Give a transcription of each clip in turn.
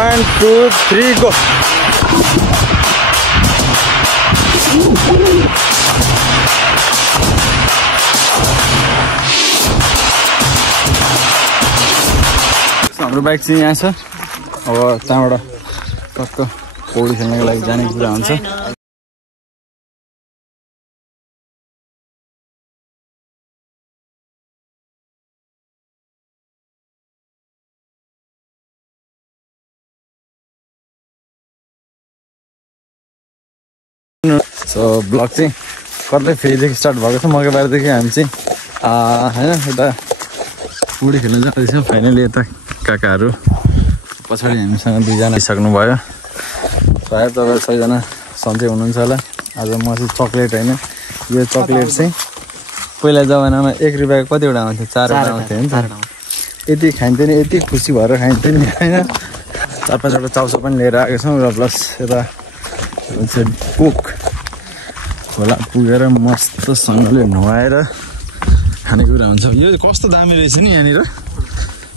1 2 3 go हाम्रो bike चाहिँ यहाँ छ अब त्यहाँबाट टक्क पौडी खेल्नको लागि जाने कुरा हुन्छ सो ब्लग चाहिँ कतै फेरिदेखि स्टार्ट भएको छ मकैबारदेखि हामी चाहिँ हैन यता पौडी खेल्न जाँदैछौँ फाइनली यता काकाहरू पछाडि हामीसँग दुईजना आइसक्नुभयो प्रायः तपाईँ सबैजना सन्चै हुनुहुन्छ होला आज म चाहिँ चक्लेट होइन यो चक्लेट चाहिँ पहिला जमानामा 1 रुपियाँको कतिवटा आउँथ्यो 4 वटा आउँथ्यो नि त यति खाइन्थ्यो नि यति खुसी भएर खाइन्थ्यो नि होइन 4-5 वटा चाउसो पनि लिएर आएको छौँ र प्लस यता पुक खोला पुगेर मस्तसँगले नुहाएर खानेकुरा हुन्छ यो कस्तो दामी रहेछ नि यहाँनिर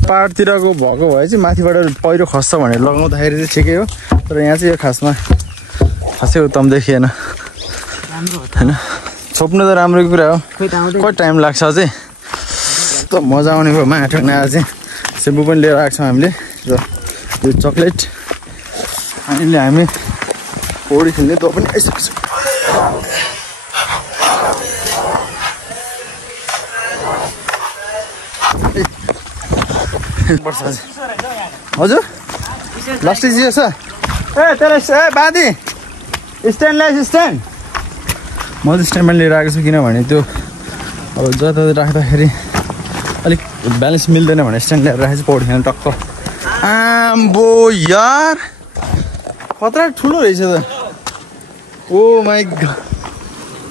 पाहाडतिरको भएको भए चाहिँ माथिबाट पहिरो खस्छ भनेर लगाउँदाखेरि चाहिँ ठिकै हो तर यहाँ चाहिँ यो खासमा खासै उत्तम देखिएन होइन छोप्नु त राम्रो कुरा हो कति टाइम लाग्छ चाहिँ त मजा आउने भयो माटो नआएर चाहिँ सेम्पू पनि लिएर आएको छौँ हामीले र यो चक्लेट अहिले हामी पौडी खेल्ने त पनि आइसक्छ हजुर लास्ट इज छ ए त्यसलाई ए बादी स्ट्यान्डलेस स्ट्यान्ड म चाहिँ स्ट्यान्डमा लिएर आएको छु किनभने त्यो अब जताततै राख्दाखेरि अलिक ब्यालेन्स मिल्दैन भने स्ट्यान्ड ल्याएर राखेको छु पौडी खेल्न टक्क आम्बो यार कत्रा ठुलो रहेछ त oh my god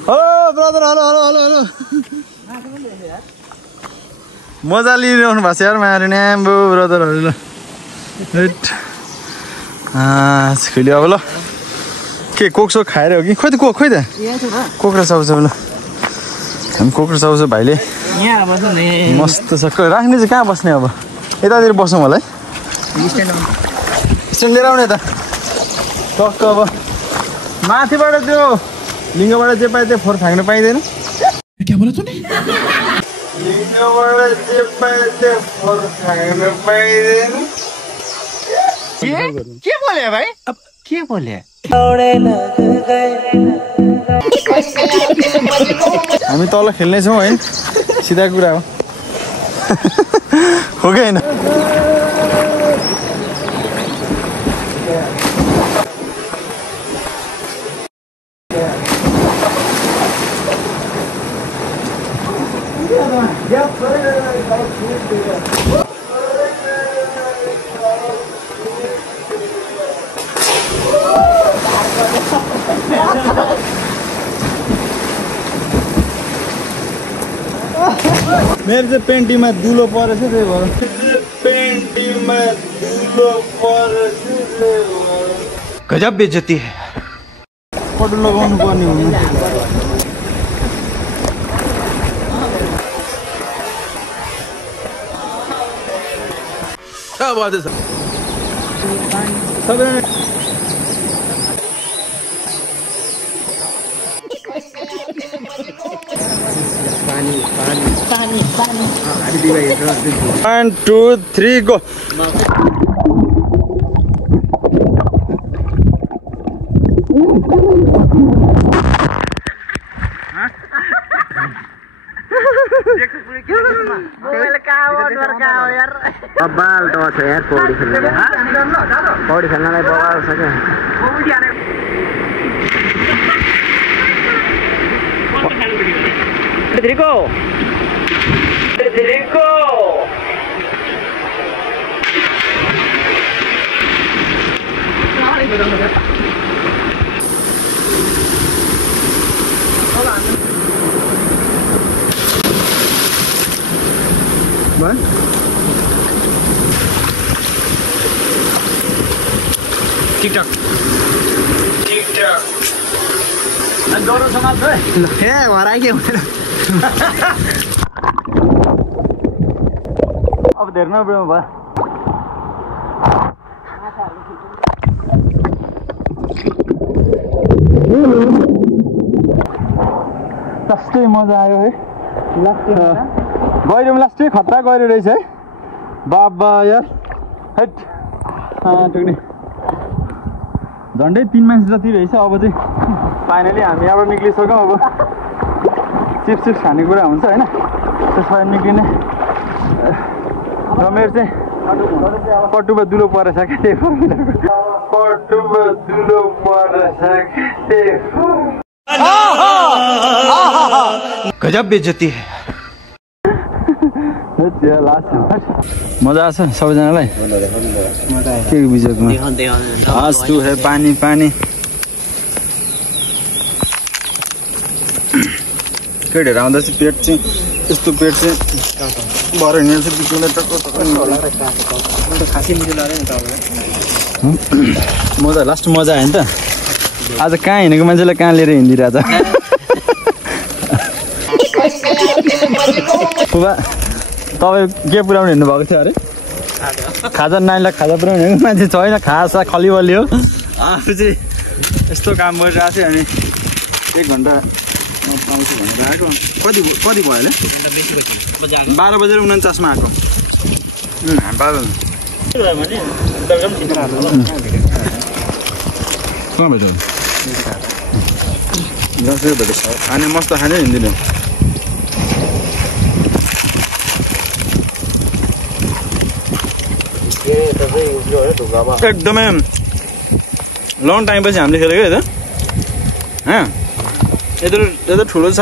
oh brother hello hello hello hello मजा लिइरहनु भएको छ यार मारे न्याम्बो ब्रदरहरू ल खुल्यो अब ल के कोकसोक खाएर हो कि खोइ त खोइ त कोक्रा चाउचाउ ल हामी कोक्रा चाउचाउ भाइले मस्त छ राख्ने चाहिँ कहाँ बस्ने अब यतातिर बसौँ होला है स्ट्यान्ड लिएर आउने त टक्क अब माथिबाट त्यो लिङ्गबाट जे पाए त्यो फोहोर फ्याँक्न पाइँदैन लिङ्गबाट जे पाए त्यो फोहोर फ्याँक्न पाइँदैन के बोले भाइ अब के बोले हामी तल खेल्नेछौँ है सिधा कुरा हो हो कि होइन मेरो चाहिँ पेन्टीमा दुलो परेछ त्यही भएर पेन्टीमा दुलो परेछ गजब बेइज्जती है फोटो लगाउनु पर्ने हुनु क्या बात है सर पानी 1 2 3 go बवाल तो छ यार पौडी खेल्नलाई बवाल छ क्या Rodrigo! Rodrigo! What? TikTok. TikTok. And go to some other. Yeah, what I get. अब धेर न ब्रो भयो लास्टै मजा आयो है गहिरो लास्टै खतरा गहिरो रहेछ है बाबा यार हैट टुक्ने झन्डै 3 मान्छे जति रहेछ अब चाहिँ फाइनली हामी यहाँबाट निक्लिसक्यौँ अब चिप्स खानेकुरा हुन्छ होइन त्यसबाट निक्लिने र मेरो चाहिँ पटुमा दुलो परेछ क्या त्यही पटुमा दुलो परेछ गजब बेइज्जती है मजा आछ सबैजनालाई के बिजोगमा आँसु है पानी पानी केटीहरू आउँदा चाहिँ पेट चाहिँ यस्तो पेट चाहिँ भएर हिँडेर चाहिँ बिचमा मजा लास्ट मजा आयो नि त आज कहाँ हिँडेको मान्छेलाई कहाँ लिएर हिँडिरहेछ फुबा तपाईँ के पुऱ्याउनु हिँड्नु भएको थियो अरे खाजा नानीलाई खाजा पुऱ्याउनु हिँडेको मान्छे छैन खासा खलिबली हो आफू चाहिँ यस्तो काम गरिरहेको थियो अनि 1 घन्टा पाउँछु भनेर आएको कति भयो होला 12:49 आएको कहाँ भेट्यो खाने मस्त खाने हिँड्दिनँ एकदमै लङ टाइम पछि हामीले खेलेको यता यत्रो ठुलो छ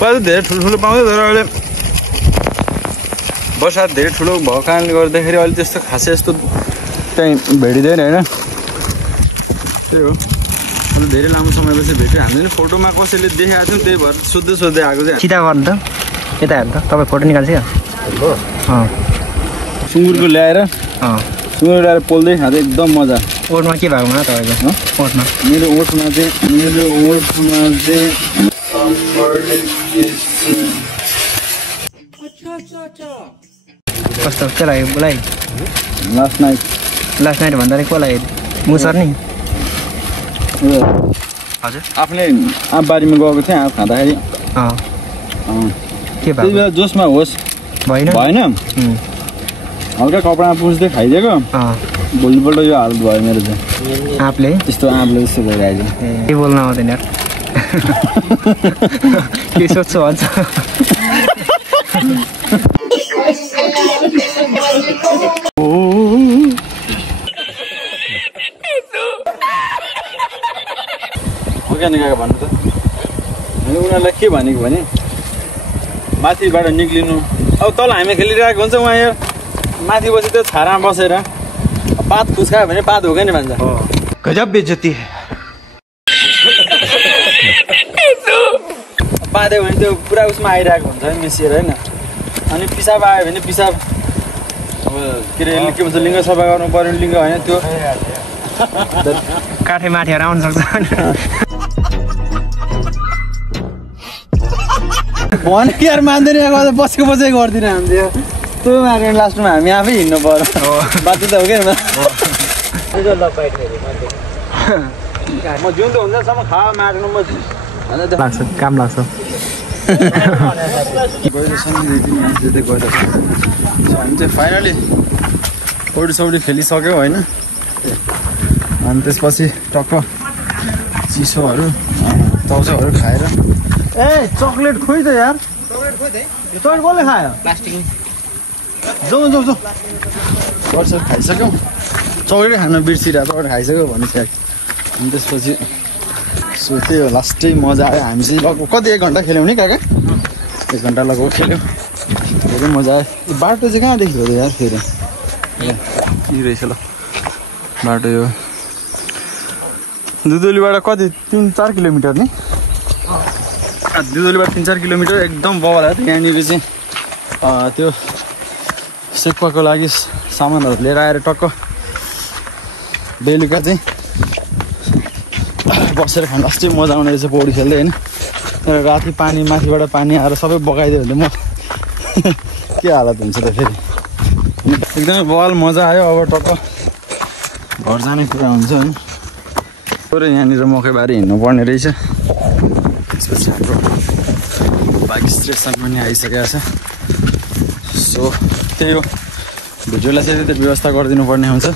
पहिला धेरै ठुलो पाउँथ्यो तर अहिले बर्सात धेरै ठुलो भएको कारणले गर्दाखेरि अहिले त्यस्तो खासै यस्तो टाइम भेटिँदैन होइन त्यही हो अहिले धेरै लामो समयपछि भेट्यो हामीले फोटोमा कसैले देखाएको थियौँ त्यही भएर सोध्दै आएको चाहिँ चिता गर्नु त यता हेर्नु त तपाईँ फोटो निकाल्छ सुँगुरको ल्याएर सुँगुर ल्याएर पोल्दै खाँदै एकदम मजा ओठमा के भएको तपाईँको ओठमा मेरो ओठमा चाहिँ कस्तो के लाग्यो बोलाइ लास्ट नाइट भन्दा को लाग्यो मुसर नि हजुर आफ्नै आँप बारीमा गएको थिएँ आँप खाँदाखेरि के त्यति बेला जोसमा होस् भएन हल्का कपडामा पुस्दै खाइदिएको भोलिपल्ट यो हालत भयो मेरो चाहिँ आँपले त्यस्तो आँपले जस्तो भइरहेको के बोल्न आउँदैन यार के सोध्छु भन्छ गएको भन्नु त मैले उनीहरूलाई के भनेको भने माथिबाट निक्लिनु अब तल हामी खेलिरहेको हुन्छ उहाँ यहाँ माथि बसी त्यो छारामा बसेर पात खुस्कायो भने पात हो क्या नि भन्छ गजब बेइज्जती है पाद्यो भने त्यो पुरा उसमा आइरहेको हुन्छ नि मिसिएर होइन अनि पिसाब आयो भने पिसाब अब के अरे के भन्छ लिङ्ग सफा गर्नु पर्ने लिङ्ग होइन त्यो काठे माथेर आउनु सक्छ भने यार मान्दैन बसेको गर्दिनँ हामीले त्यो मार्ने लास्टमा हामी आफै हिँड्नु पर्यो बाटो त हो क्या म जिउँ त हुन्छसम्म खा मार्नु म लाग्छ काम लाग्छ हामी चाहिँ फाइनली पौडी खेलिसक्यौँ होइन अनि त्यसपछि टक्क चिसोहरू चौचौहरू खाएर ए चक्लेट खोइ त यार चक्लेट कसले खायो प्लास्टिक जाउँ वर्षर खाइसक्यौँ चक्लेटै खान बिर्सिरहेको चक्लेट खाइसक्यो भने चाहिँ अनि त्यसपछि सो त्यही हो लास्टै मजा आयो हामी चाहिँ लगभग कति 1 घन्टा खेल्यौँ नि काका 1 घन्टा लगभग खेल्यौँ धेरै मजा आयो बाटो चाहिँ कहाँदेखि हो यार फेरि यी रहेछ ल बाटो यो दुधौलीबाट कति 3-4 किलोमिटर नि दुधौलीबाट 3-4 किलोमिटर एकदम बवाल आयो यहाँनिर चाहिँ त्यो सेक्पाको लागि सामानहरू लिएर आएर टक्क बेलुका चाहिँ बसेर खानु अस्ति मजा आउने रहेछ पौडी खेल्दै होइन राति पानी माथिबाट पानी आएर सबै बगाइदियो भने म के हालत हुन्छ त फेरि एकदमै बवाल मजा आयो अब टक्क घर जाने कुरा हुन्छ होइन थोरै यहाँनिर मकैबारी हिँड्नु पर्ने रहेछ त्यसपछि हाम्रो बाइक स्टेसन पनि आइसकेको छ सो त्यही हो भिडियोलाई चाहिँ त्यही व्यवस्था गरिदिनु पर्ने हुन्छ